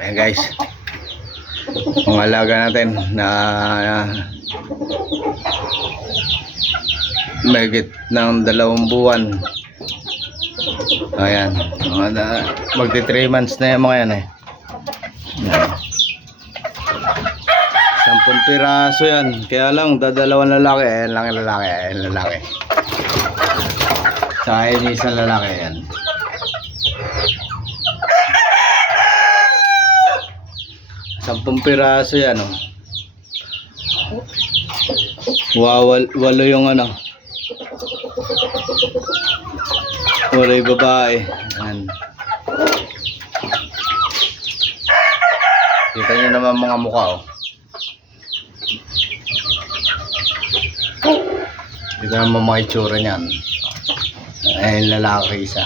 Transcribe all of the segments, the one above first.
Ayan guys, ang alaga natin na mahigit ng 2 buwan. Ayan, magti 3 months na yung mga yan eh. 10 piraso yan, kaya lang dadalawang lalaki. Ayan lang yung lalaki, ayan lalaki. Saka yung isang lalaki yan. Sampung piraso yan, oh. Walo yung ano, walo yung babae. Ayan. Kita nyo naman mga mukha, oh. Kita naman mga itsura nyan. Ayan, lalaki isa.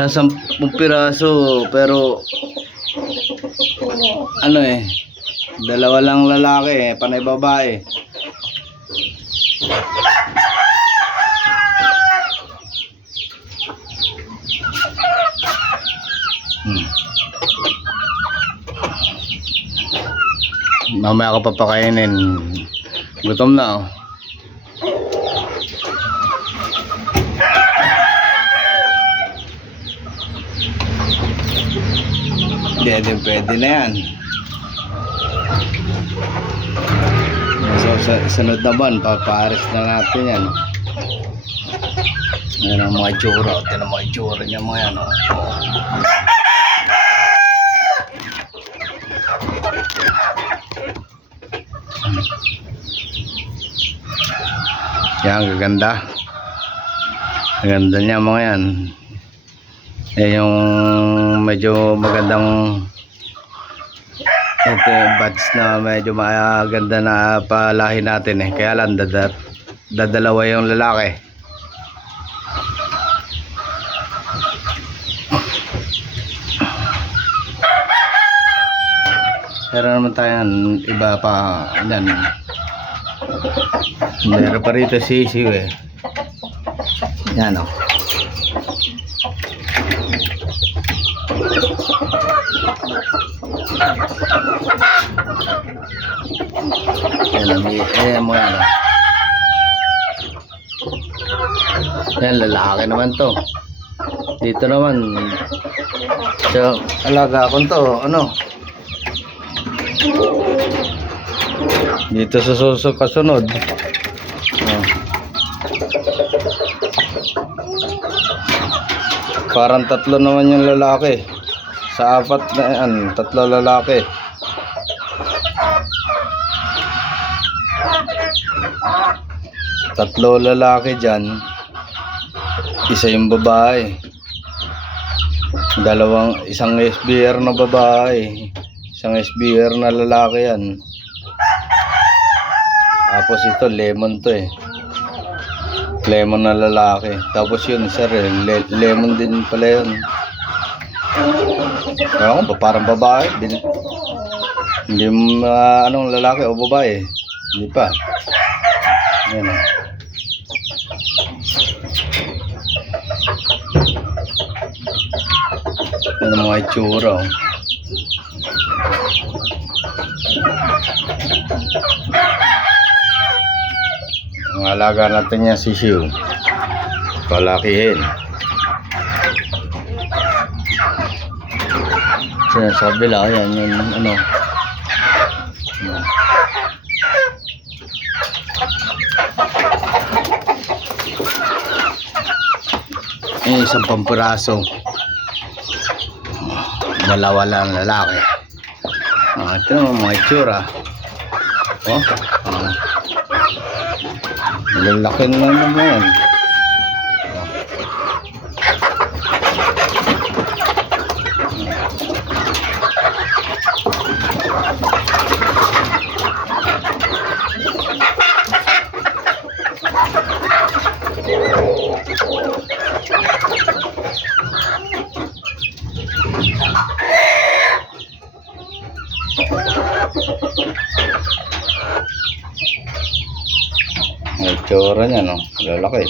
Sa 10 piraso, pero ano eh, 2 lang lalaki, panay babae. Mamaya ako papakainin. Gutom na, oh. Hindi, pwede na yan. So, sunod naman, papares na natin yan. Ayan ang mga itsura. Ayan ang mga itsura niya mga yan, oh. Yan, gaganda. Gaganda niya mga yan. Yan yung medyo magandang ito batch na medyo maganda na palahi natin eh. Kaya lang dadalawa yung lalaki. Meron naman tayong iba pa yan. Meron pa rito sisiw eh. Yan, oh. Ayan mo yan, oh. Yan, lalaki naman to. Dito naman so, alaga ko to, ano, dito sa kasunod, oh. Parang 3 naman yung lalaki. Sa 4 na yan, 3 lalaki. Tatlo lalaki dyan, isa yung babae, isang SBR na babae, isang SBR na lalaki yan. Tapos ito lemon to eh, lemon na lalaki. Tapos yun isa rin, lemon din pala yun. Ewan ko, parang babae hindi anong lalaki o babae, hindi pa. Ayan, oh. Yan ang mga itsura, oh. Ang alaga natin yung sisiw, palakihin. Sa kabila, yan yung ano, isang pampiraso, 2 lang lalaki. Ito naman mga itsura, oh, lalaki na naman. Ang itsura niya, no? Lalaki.